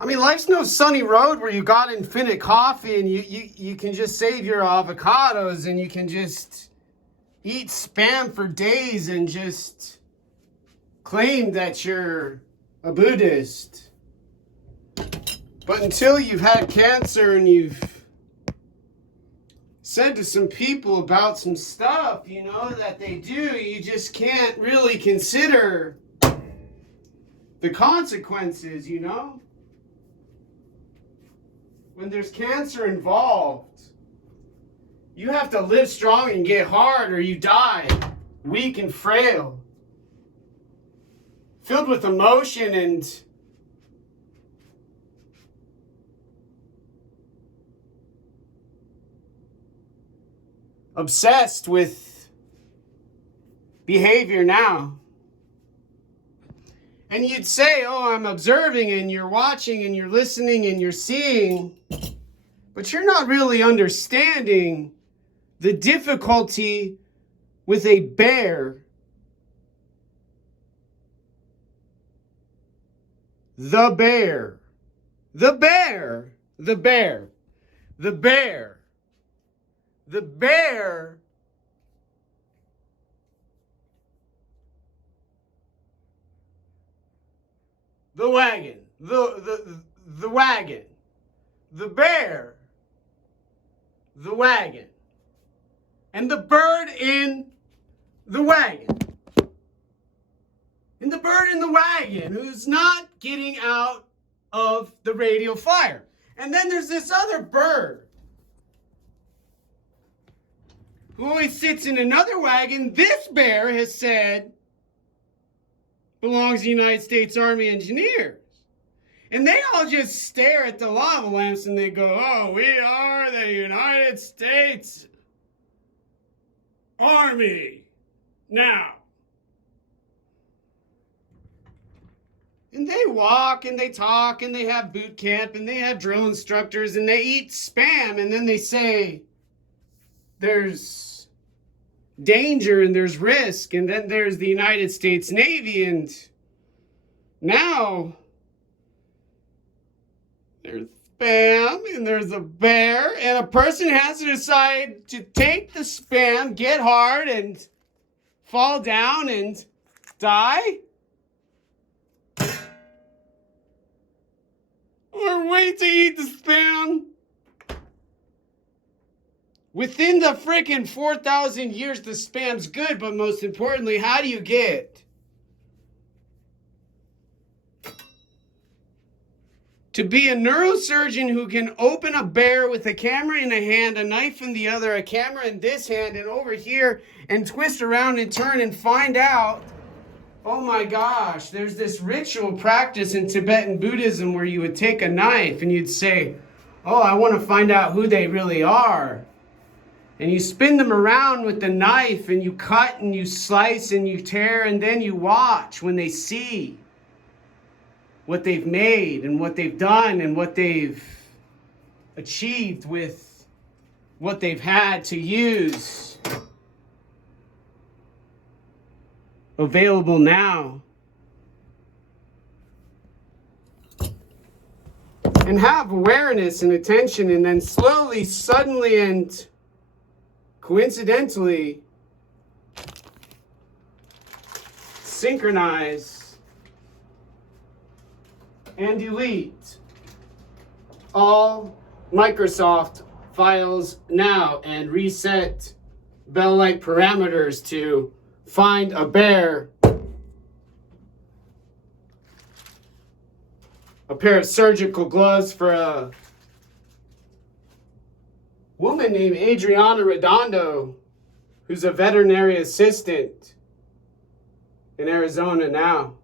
I mean, life's no sunny road where you got infinite coffee and you can just save your avocados and you can just eat spam for days and just claim that you're a Buddhist. But until you've had cancer and you've said to some people about some stuff, that they do, you just can't really consider the consequences, When there's cancer involved, you have to live strong and get hard or you die weak and frail, filled with emotion and obsessed with behavior now. And you'd say, oh, I'm observing, and you're watching, and you're listening, and you're seeing, but you're not really understanding the difficulty with a bear. The bear. The bear. The bear. The bear. The bear. The wagon. The wagon. The bear. The wagon. And the bird in the wagon. And the bird in the wagon who's not getting out of the radial fire. And then there's this other bird who always sits in another wagon. This bear has said belongs to the United States Army Engineers. And they all just stare at the lava lamps and they go, oh, we are the United States Army now. And they walk and they talk and they have boot camp and they have drill instructors and they eat spam and then they say there's danger and there's risk, and then there's the United States Navy, and now there's spam and there's a bear, and a person has to decide to take the spam, get hard, and fall down and die, or wait to eat the spam. Within the frickin' 4,000 years, the spam's good, but most importantly, how do you get to be a neurosurgeon who can open a bear with a camera in a hand, a knife in the other, a camera in this hand, and over here, and twist around and turn and find out, oh my gosh, there's this ritual practice in Tibetan Buddhism where you would take a knife and you'd say, oh, I want to find out who they really are. And you spin them around with the knife and you cut and you slice and you tear, and then you watch when they see what they've made and what they've done and what they've achieved with what they've had to use available now. And have awareness and attention, and then slowly, suddenly, and coincidentally synchronize and delete all Microsoft files now and reset bell-like parameters to find a bear, a pair of surgical gloves for a woman named Adriana Redondo, who's a veterinary assistant in Arizona now.